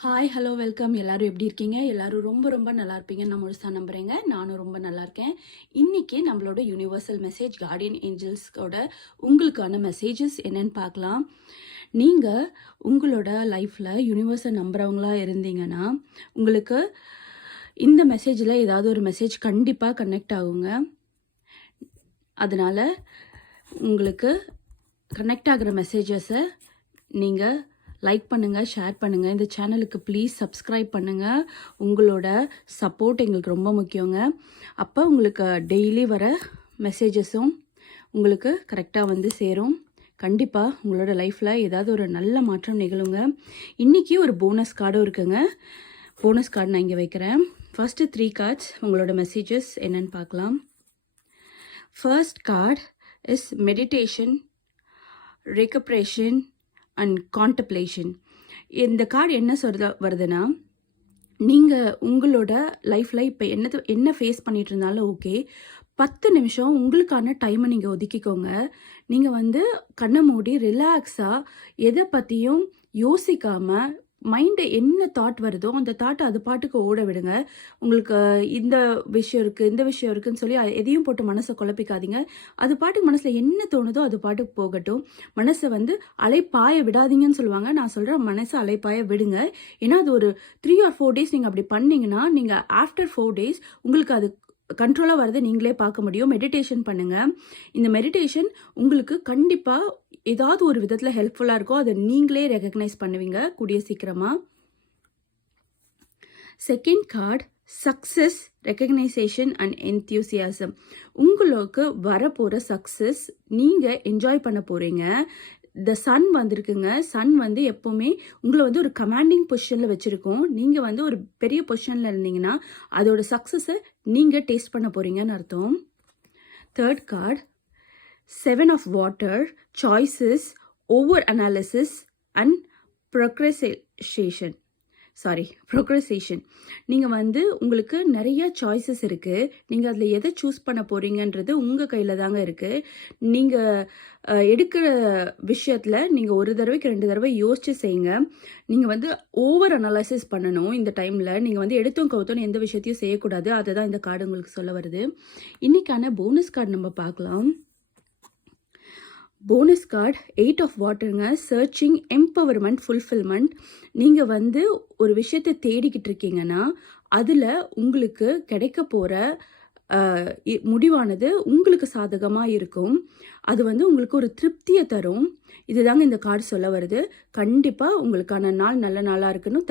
Hi hello welcome. எல்லாரும் எப்படி இருக்கீங்க? எல்லாரும் ரொம்ப ரொம்ப நல்லா இருப்பீங்கன்னு நான் முழுசாக நம்புகிறேங்க. நானும் ரொம்ப நல்லா இருக்கேன். இன்றைக்கி நம்மளோட யூனிவர்சல் மெசேஜ் கார்டியன் ஏஞ்சல்ஸோட உங்களுக்கான மெசேஜஸ் என்னன்னு பார்க்கலாம். நீங்கள் உங்களோட லைஃப்பில் யூனிவர்ஸை நம்புகிறவங்களா இருந்தீங்கன்னா உங்களுக்கு இந்த மெசேஜில் ஏதாவது ஒரு மெசேஜ் கண்டிப்பாக கனெக்ட் ஆகுங்க. அதனால் உங்களுக்கு கனெக்ட் ஆகிற மெசேஜஸை நீங்கள் லைக் பண்ணுங்கள், ஷேர் பண்ணுங்கள். இந்த சேனலுக்கு ப்ளீஸ் சப்ஸ்கிரைப் பண்ணுங்கள். உங்களோட சப்போர்ட் எங்களுக்கு ரொம்ப முக்கியங்க. அப்போ உங்களுக்கு டெய்லி வர மெசேஜஸும் உங்களுக்கு கரெக்டாக வந்து சேரும். கண்டிப்பாக உங்களோட லைஃப்பில் ஏதாவது ஒரு நல்ல மாற்றம் நிகழுங்க. இன்றைக்கி ஒரு போனஸ் கார்டும் இருக்குங்க. போனஸ் கார்டு நான் இங்கே வைக்கிறேன். ஃபஸ்ட்டு 3 கார்ட்ஸ் உங்களோட மெசேஜஸ் என்னன்னு பார்க்கலாம். First card is meditation, recuperation and contemplation. இந்த கார்டு என்ன வருதுன்னா, நீங்கள் உங்களோட லைஃப்பில் இப்போ என்ன ஃபேஸ் பண்ணிகிட்டு இருந்தாலும் ஓகே, 10 நிமிஷம் உங்களுக்கான டைமை நீங்கள் ஒதுக்கிக்கோங்க. நீங்கள் வந்து கண்ணை மூடி ரிலாக்ஸாக எதை பற்றியும் யோசிக்காமல் மைண்டு என்ன தாட் வருதோ அந்த தாட்டை அது பாட்டுக்கு ஓட விடுங்க. உங்களுக்கு இந்த விஷயம் இருக்குது, இந்த விஷயம் இருக்குதுன்னு சொல்லி எதையும் போட்டு மனசை குழப்பிக்காதீங்க. அது பாட்டுக்கு மனசில் என்ன தோணுதோ அது பாட்டுக்கு போகட்டும். மனசை வந்து அலைப்பாய விடாதீங்கன்னு சொல்லுவாங்க. நான் சொல்கிறேன், மனசை அலைப்பாய விடுங்க. ஏன்னா அது ஒரு 3 or 4 days நீங்கள் அப்படி பண்ணிங்கன்னா நீங்கள் ஆஃப்டர் 4 days உங்களுக்கு அது கண்ட்ரோலாக வரதை நீங்களே பார்க்க முடியும். மெடிடேஷன் பண்ணுங்கள். இந்த மெடிடேஷன் உங்களுக்கு கண்டிப்பாக ஏதாவது ஒரு விதத்தில் ஹெல்ப்ஃபுல்லாக இருக்கும். அதை நீங்களே ரெகக்னைஸ் பண்ணுவீங்க கூடிய சீக்கிரமாக. Second card success, recognition and enthusiasm. உங்களுக்கு வரப்போகிற சக்ஸஸ் நீங்கள் என்ஜாய் பண்ண போகிறீங்க. த சன் வந்திருக்குங்க. சன் வந்து எப்போவுமே உங்களை வந்து ஒரு கமாண்டிங் பொசிஷனில் வச்சுருக்கோம். நீங்கள் வந்து ஒரு பெரிய பொசிஷனில் இருந்தீங்கன்னா அதோட சக்ஸஸை நீங்கள் டேஸ்ட் பண்ண போகிறீங்கன்னு அர்த்தம். Third card 7 of water, choices, over analysis and procrastination. நீங்கள் வந்து உங்களுக்கு நிறைய சாய்ஸஸ் இருக்குது. நீங்கள் அதில் எதை சூஸ் பண்ண போகிறீங்கன்றது உங்கள் கையில் தாங்க இருக்குது. நீங்கள் எடுக்கிற விஷயத்தில் நீங்கள் ஒரு தடவைக்கு 2 தடவை யோசிச்சு செய்யுங்க. நீங்கள் வந்து ஓவர் அனலைசிஸ் பண்ணணும். இந்த டைமில் நீங்கள் வந்து எடுத்தோம் கவுத்தோன்னு எந்த விஷயத்தையும் செய்யக்கூடாது. அதை தான் இந்த கார்டு உங்களுக்கு சொல்ல வருது. இன்றைக்கான போனஸ் கார்டு நம்ம பார்க்கலாம். போனஸ் கார்டு 8 of waterங்க. Searching, empowerment, fulfilment. நீங்கள் வந்து ஒரு விஷயத்தை தேடிக்கிட்டு இருக்கீங்கன்னா அதில் உங்களுக்கு கிடைக்க போகிற முடிவானது உங்களுக்கு சாதகமாக இருக்கும். அது வந்து உங்களுக்கு ஒரு திருப்தியை தரும். இதுதாங்க இந்த கார்டு சொல்ல வருது. கண்டிப்பாக உங்களுக்கான நாள் நல்ல நாளாக இருக்கணும்.